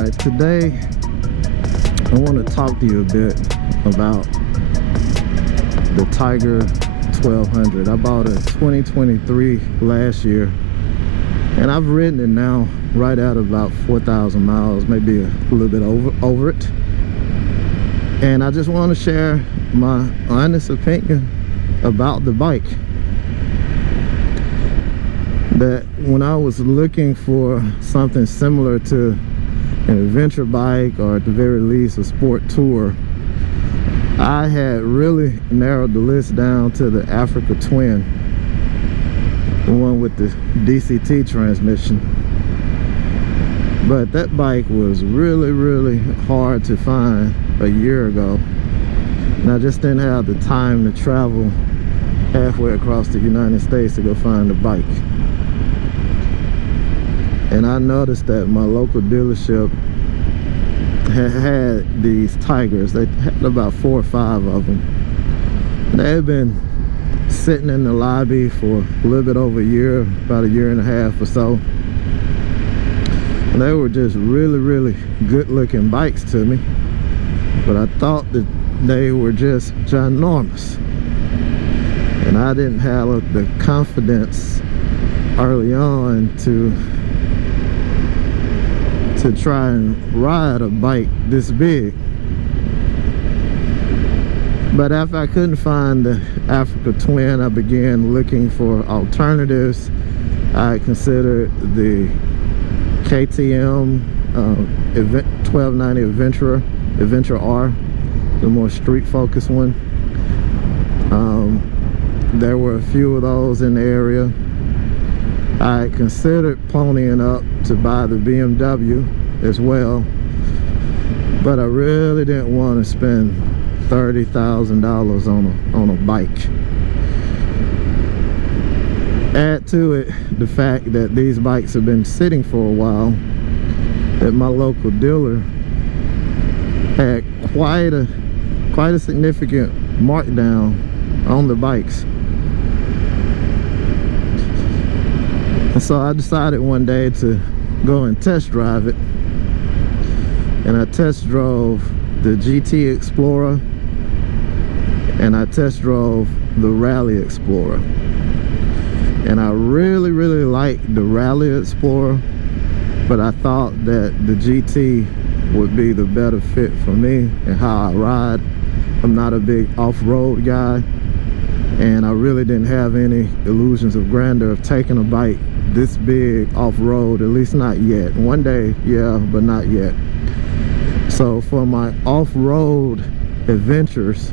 Alright, today I want to talk to you a bit about the Tiger 1200. I bought a 2023 last year, and I've ridden it now right at about 4,000 miles, maybe a little bit over it. And I just want to share my honest opinion about the bike. That when I was looking for something similar to an adventure bike, or at the very least a sport tour, I had really narrowed the list down to the Africa Twin, the one with the DCT transmission. But that bike was really hard to find a year ago, and I just didn't have the time to travel halfway across the United States to go find the bike. And I noticed that my local dealership had these Tigers. They had about 4 or 5 of them. They had been sitting in the lobby for a little bit over a year, about a year and a half or so. And they were just really good looking bikes to me. But I thought that they were just ginormous. And I didn't have the confidence early on to try and ride a bike this big. But after I couldn't find the Africa Twin, I began looking for alternatives. I considered the KTM 1290 Adventure R, the more street focused one. There were a few of those in the area. I considered ponying up to buy the BMW as well, but I really didn't want to spend $30,000 on a bike. Add to it the fact that these bikes have been sitting for a while, that my local dealer had quite a significant markdown on the bikes. And so I decided one day to go and test drive it. And I test drove the GT Explorer, and I test drove the Rally Explorer. And I really liked the Rally Explorer, but I thought that the GT would be the better fit for me and how I ride. I'm not a big off-road guy, and I really didn't have any illusions of grandeur of taking a bike this big off-road, at least not yet. One day, yeah, but not yet. So for my off-road adventures,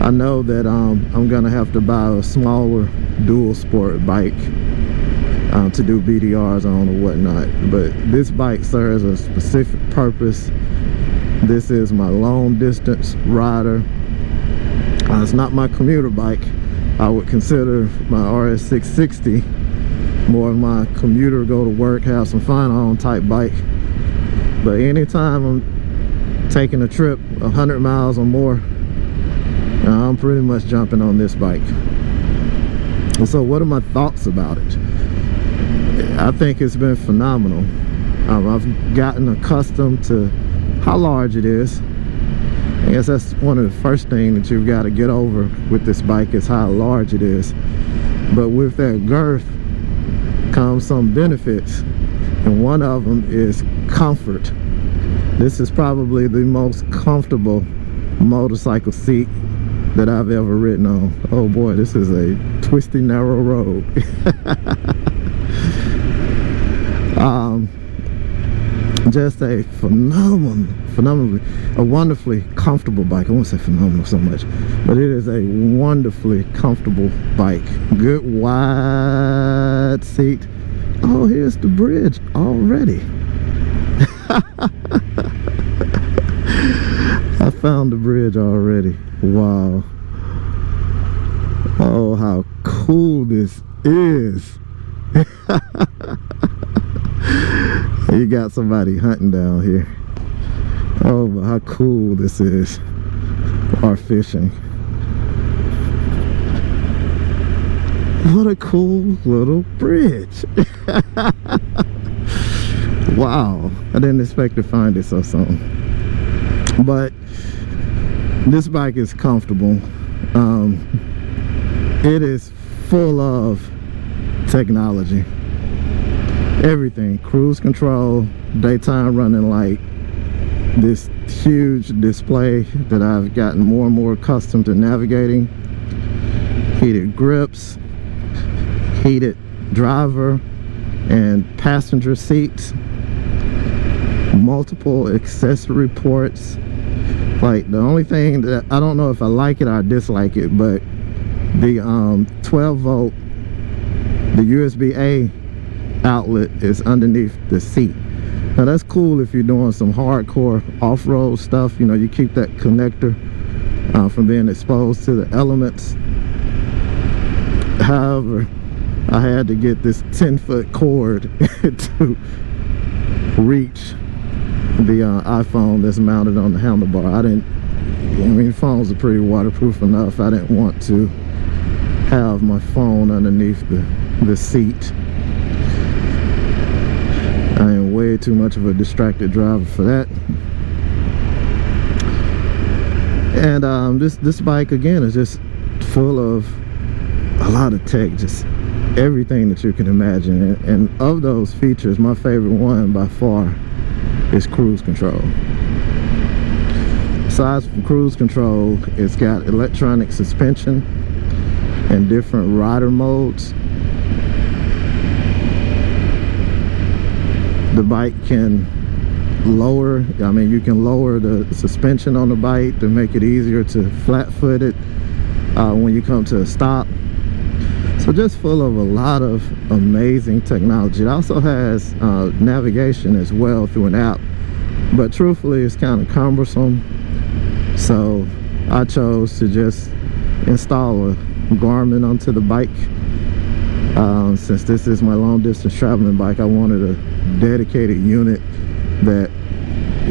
I know that I'm gonna have to buy a smaller dual sport bike to do BDRs on or whatnot. But this bike serves a specific purpose. This is my long distance rider. It's not my commuter bike. I would consider my RS 660 more of my commuter, go to work, have some fun on type bike. But anytime I'm taking a trip 100 miles or more, I'm pretty much jumping on this bike. And so what are my thoughts about it? I think it's been phenomenal. I've gotten accustomed to how large it is. I guess that's one of the first things that you've got to get over with this bike, is how large it is. But with that girth comes some benefits, and one of them is comfort. This is probably the most comfortable motorcycle seat that I've ever ridden on. Oh boy, this is a twisty, narrow road. Just a a wonderfully comfortable bike. I won't say phenomenal so much, but it is a wonderfully comfortable bike. Good wide seat. Oh, here's the bridge already. I found the bridge already. Wow. Oh, how cool this is. You got somebody hunting down here. Oh, but how cool this is. Or fishing. What a cool little bridge. Wow, I didn't expect to find it so soon. But this bike is comfortable. It is full of technology. Everything, cruise control, daytime running light, this huge display that I've gotten more and more accustomed to navigating, heated grips, heated driver and passenger seats, multiple accessory ports. Like, the only thing that I don't know if I like it or I dislike it, but the 12 volt, the USB-A outlet is underneath the seat. Now that's cool if you're doing some hardcore off-road stuff. You know, you keep that connector from being exposed to the elements. However, I had to get this 10-foot cord to reach the iPhone that's mounted on the handlebar. I mean, phones are pretty waterproof enough. I didn't want to have my phone underneath the seat. I am way too much of a distracted driver for that. And this bike again is just full of a lot of tech, just everything that you can imagine. And of those features, my favorite one by far is cruise control. Aside from cruise control, it's got electronic suspension and different rider modes. The bike can lower, I mean, you can lower the suspension on the bike to make it easier to flat-foot it when you come to a stop. So just full of a lot of amazing technology. It also has navigation as well through an app, but truthfully it's kind of cumbersome, so I chose to just install a Garmin onto the bike. Since this is my long distance traveling bike, I wanted a dedicated unit that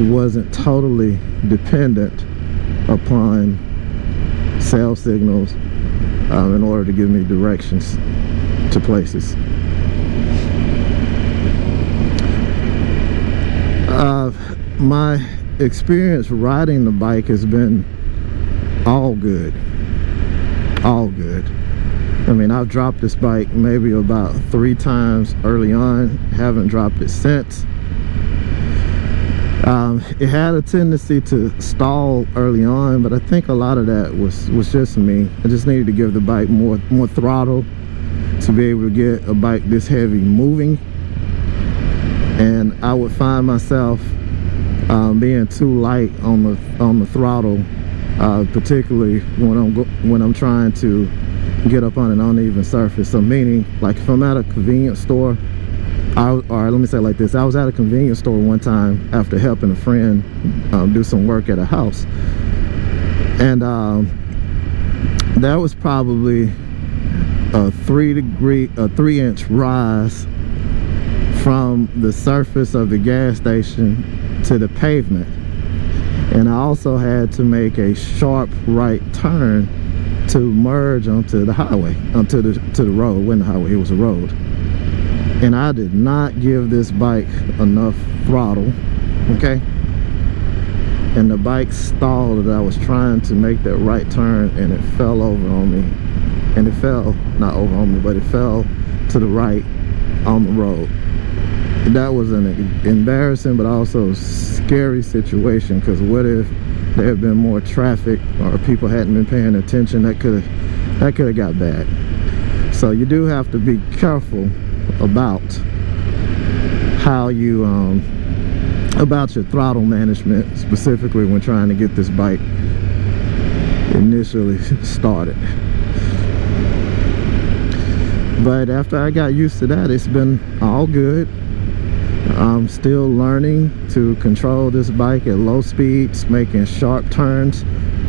wasn't totally dependent upon cell signals in order to give me directions to places. My experience riding the bike has been all good. All good. I mean, I've dropped this bike maybe about 3 times early on, haven't dropped it since. It had a tendency to stall early on, but I think a lot of that was just me. I just needed to give the bike more throttle to be able to get a bike this heavy moving. And I would find myself being too light on the throttle, particularly when I'm trying to get up on an uneven surface. So meaning, like, if I'm at a convenience store, or let me say it like this, I was at a convenience store one time after helping a friend do some work at a house, and that was probably a 3-inch rise from the surface of the gas station to the pavement. And I also had to make a sharp right turn to merge onto the highway, to the road. It wasn't a highway, it was a road. And I did not give this bike enough throttle, okay? And the bike stalled as I was trying to make that right turn, and it fell over on me. And it fell, not over on me, but it fell to the right on the road. And that was an embarrassing but also scary situation, because what if there had been more traffic or people hadn't been paying attention? That could have got bad. So you do have to be careful about how you about your throttle management, specifically when trying to get this bike initially started. But after I got used to that, it's been all good. I'm still learning to control this bike at low speeds, making sharp turns.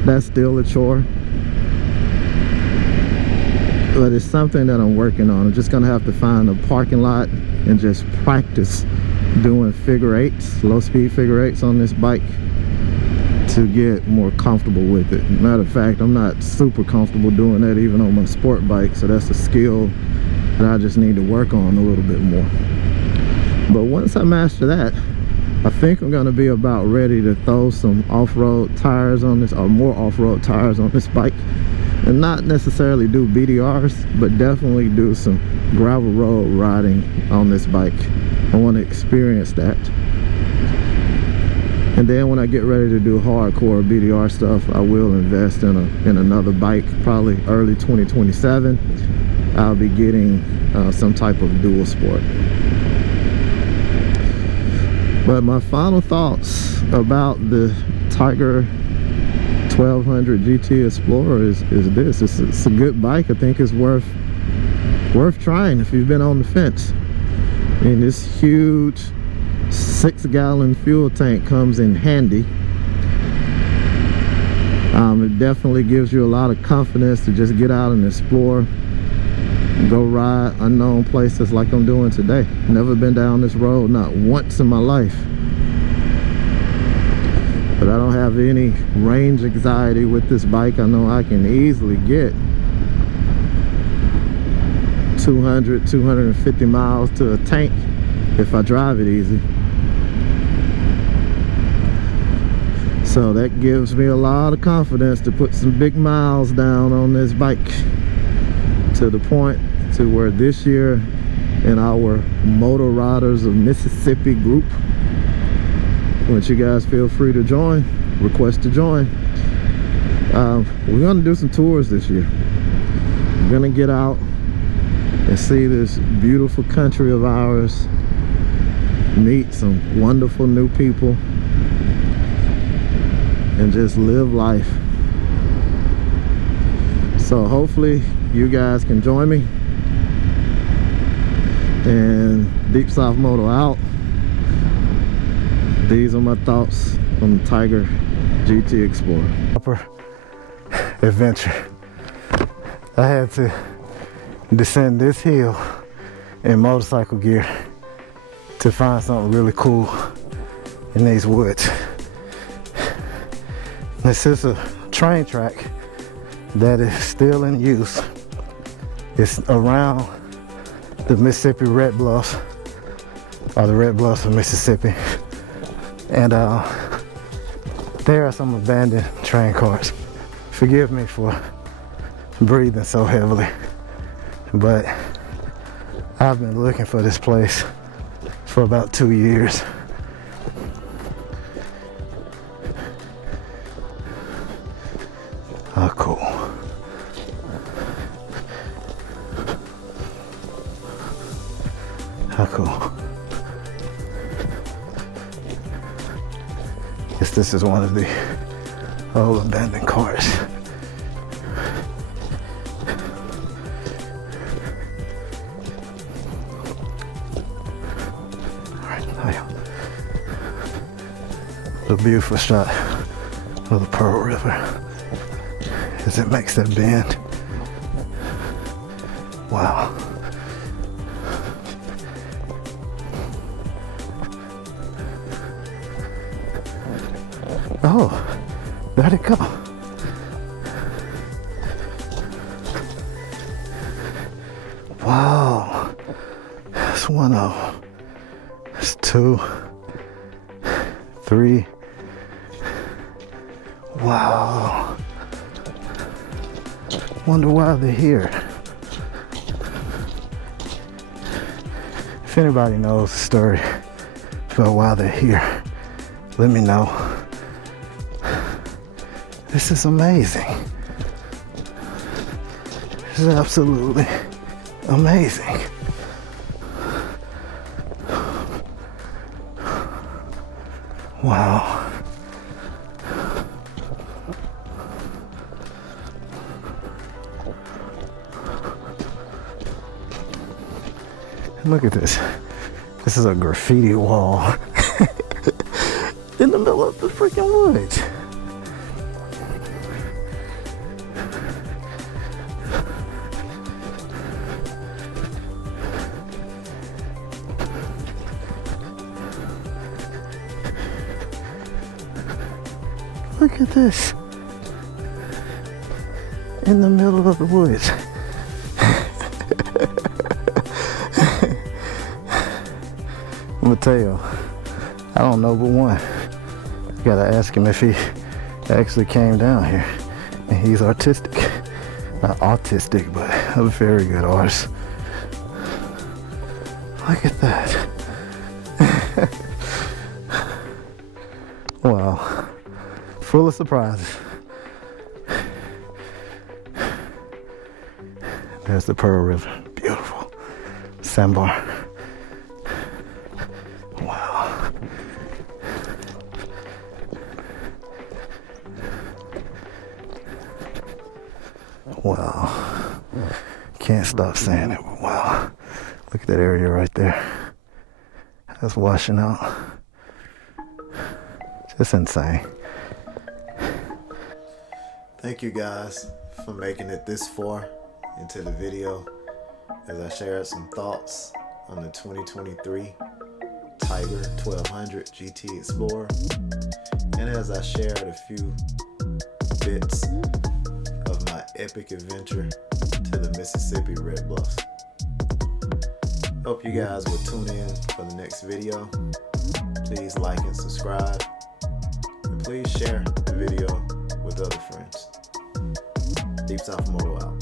That's still a chore, but it's something that I'm working on. I'm just gonna have to find a parking lot and just practice doing figure eights, low speed figure eights on this bike to get more comfortable with it. Matter of fact, I'm not super comfortable doing that even on my sport bike, so that's a skill that I just need to work on a little bit more. But once I master that, I think I'm gonna be about ready to throw some off-road tires on this, or more off-road tires on this bike, and not necessarily do BDRs, but definitely do some gravel road riding on this bike. I want to experience that. And then when I get ready to do hardcore BDR stuff, I will invest in another bike. Probably early 2027 I'll be getting some type of dual sport. But my final thoughts about the Tiger 1200 GT Explorer is this. It's a good bike. I think it's worth trying if you've been on the fence. I mean, this huge 6-gallon fuel tank comes in handy. It definitely gives you a lot of confidence to just get out and explore, go ride unknown places like I'm doing today. Never been down this road, not once in my life. But I don't have any range anxiety with this bike. I know I can easily get 200, 250 miles to a tank if I drive it easy. So that gives me a lot of confidence to put some big miles down on this bike, to the point to where this year in our Motor Riders of Mississippi group, which you guys feel free to join, request to join, we're gonna do some tours this year. We're gonna get out and see this beautiful country of ours, meet some wonderful new people, and just live life. So hopefully you guys can join me. And Deep South Moto out. These are my thoughts on the Tiger GT Explorer. Upper adventure. I had to descend this hill in motorcycle gear to find something really cool in these woods. This is a train track that is still in use. It's around the Mississippi Red Bluffs, or the Red Bluffs of Mississippi. And there are some abandoned train cars. Forgive me for breathing so heavily, but I've been looking for this place for about 2 years. Oh, cool. How cool. Guess this is one of the old abandoned cars. The beautiful shot of the Pearl River as it makes that bend. Wow. Oh, there'd it go. Wow. That's one of them. That's 2, 3. Wow. Wonder why they're here. If anybody knows the story about why they're here, let me know. This is amazing. This is absolutely amazing. Wow. Look at this. This is a graffiti wall in the middle of the freaking woods. Look at this. In the middle of the woods. tell. I don't know but one. Gotta ask him if he actually came down here. And he's artistic. Not autistic, but a very good artist. Look at that. Wow. Full of surprises. There's the Pearl River. Beautiful. Sandbar. Wow. Wow. Can't stop saying it, but wow. Look at that area right there. That's washing out. Just insane. Thank you guys for making it this far into the video as I shared some thoughts on the 2023 Tiger 1200 GT Explorer, and as I shared a few bits of my epic adventure to the Mississippi Red Bluffs. Hope you guys will tune in for the next video. Please like and subscribe, and please share the video with other friends. Deep South Moto out.